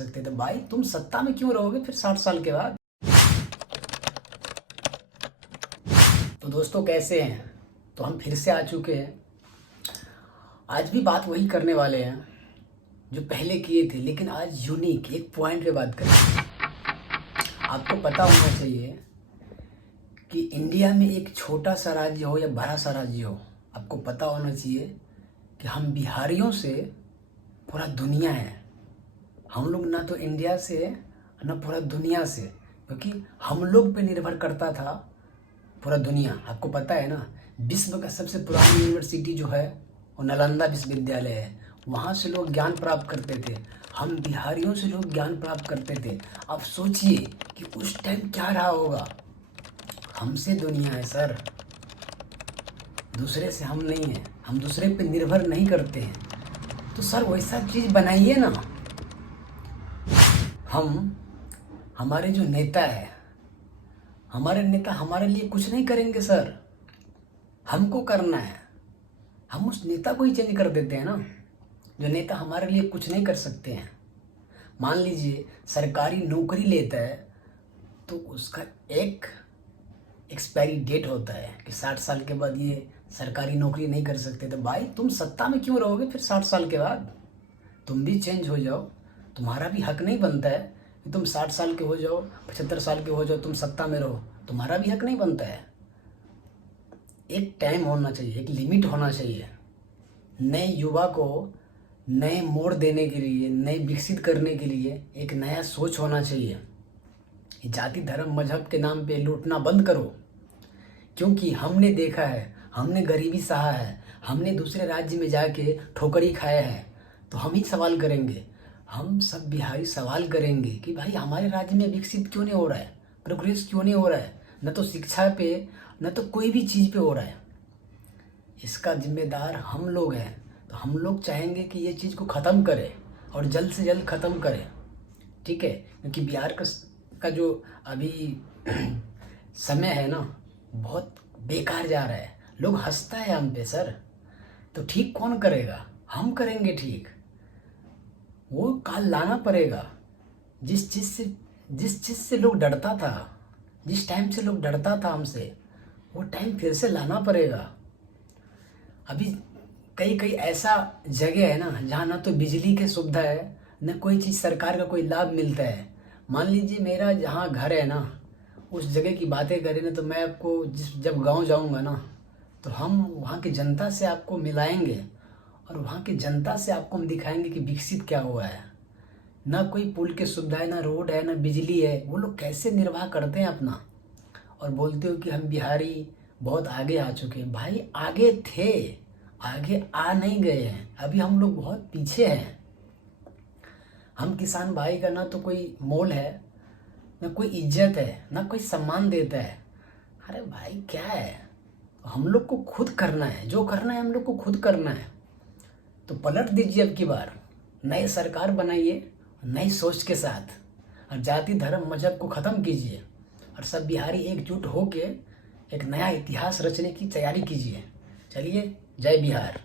सकते थे। भाई तुम सत्ता में क्यों रहोगे फिर 60 साल के बाद। तो दोस्तों कैसे हैं। तो हम फिर से आ चुके हैं। आज भी बात वही करने वाले हैं जो पहले किए थे, लेकिन आज यूनिक एक पॉइंट पे बात करें। आपको पता होना चाहिए कि इंडिया में एक छोटा सा राज्य हो या बड़ा सा राज्य हो, आपको पता होना चाहिए कि हम बिहारियों से पूरा दुनिया है। हम लोग ना तो इंडिया से ना पूरा दुनिया से, क्योंकि हम लोग पे निर्भर करता था पूरा दुनिया। आपको पता है ना, विश्व का सबसे पुरानी यूनिवर्सिटी जो है वो नालंदा विश्वविद्यालय है। वहाँ से लोग ज्ञान प्राप्त करते थे। हम बिहारियों से लोग ज्ञान प्राप्त करते थे। अब सोचिए कि उस टाइम क्या रहा होगा। हमसे दुनिया है सर, दूसरे से हम नहीं हैं। हम दूसरे पे निर्भर नहीं करते हैं। तो सर वैसा चीज़ बनाइए ना। हमारे जो नेता है, हमारे नेता हमारे लिए कुछ नहीं करेंगे सर, हमको करना है। हम उस नेता को ही चेंज कर देते हैं ना। जो नेता हमारे लिए कुछ नहीं कर सकते हैं। मान लीजिए सरकारी नौकरी लेता है तो उसका एक एक्सपायरी डेट होता है कि 60 साल के बाद ये सरकारी नौकरी नहीं कर सकते। तो भाई तुम सत्ता में क्यों रहोगे फिर 60 साल के बाद। तुम भी चेंज हो जाओ। तुम्हारा भी हक नहीं बनता है कि तुम 60 साल के हो जाओ, 75 साल के हो जाओ, तुम सत्ता में रहो। तुम्हारा भी हक नहीं बनता है। एक टाइम होना चाहिए, एक लिमिट होना चाहिए। नए युवा को नए मोड़ देने के लिए, नए विकसित करने के लिए एक नया सोच होना चाहिए। जाति धर्म मजहब के नाम पे लूटना बंद करो। क्योंकि हमने देखा है, हमने गरीबी सहा है, हमने दूसरे राज्य में जाके ठोकरी खाया है। तो हम ही सवाल करेंगे, हम सब बिहारी सवाल करेंगे कि भाई हमारे राज्य में विकसित क्यों नहीं हो रहा है, प्रोग्रेस क्यों नहीं हो रहा है। न तो शिक्षा पे, न तो कोई भी चीज़ पे हो रहा है। इसका जिम्मेदार हम लोग हैं। तो हम लोग चाहेंगे कि ये चीज़ को ख़त्म करें और जल्द से जल्द ख़त्म करें, ठीक है। क्योंकि बिहार का जो अभी समय है ना, बहुत बेकार जा रहा है। लोग हंसता है हम पे सर। तो ठीक कौन करेगा, हम करेंगे ठीक। वो काल लाना पड़ेगा। जिस चीज़ से लोग डरता था, जिस टाइम से लोग डरता था हमसे, वो टाइम फिर से लाना पड़ेगा। अभी कई ऐसा जगह है ना जहाँ ना तो बिजली की सुविधा है, न कोई चीज़ सरकार का कोई लाभ मिलता है। मान लीजिए मेरा जहाँ घर है ना, उस जगह की बातें करें ना, तो मैं आपको जब गांव जाऊंगा ना, तो हम वहाँ की जनता से आपको मिलाएंगे और वहाँ की जनता से आपको हम दिखाएंगे कि विकसित क्या हुआ है। ना कोई पुल की सुविधा है, ना रोड है, ना बिजली है। वो लोग कैसे निर्वाह करते हैं अपना, और बोलते हो कि हम बिहारी बहुत आगे आ चुके हैं। भाई आगे थे, आगे आ नहीं गए हैं। अभी हम लोग बहुत पीछे हैं। हम किसान भाई का ना तो कोई मोल है, ना कोई इज्जत है, ना कोई सम्मान देता है। अरे भाई क्या है, हम लोग को खुद करना है। जो करना है हम लोग को खुद करना है। तो पलट दीजिए अब की बार, नई सरकार बनाइए नई सोच के साथ, और जाति धर्म मजहब को ख़त्म कीजिए और सब बिहारी एकजुट होके एक नया इतिहास रचने की तैयारी कीजिए। चलिए, जय बिहार।